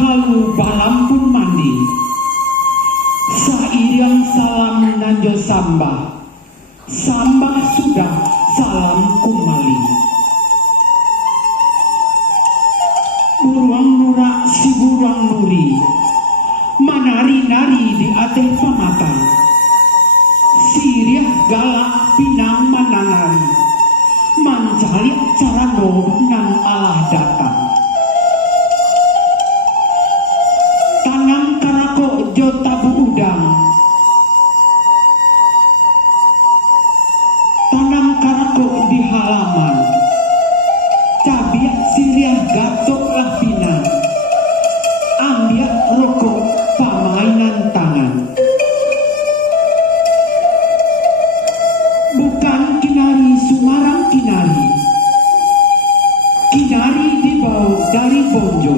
halu balampun mandi sairang salam nanjo sambah sudah salam kumali buruang nurak si buruang nuri manari-nari di ateh pamata siriah galak pinang manangari mancari carano nan Allah datang tanang karako jo tabu udang tanam karako di halaman cabiak siriah gatok lah pinang ambiak rokok pamainan tangan bukan kinari Sumarang kinari dibawa dari Bonjo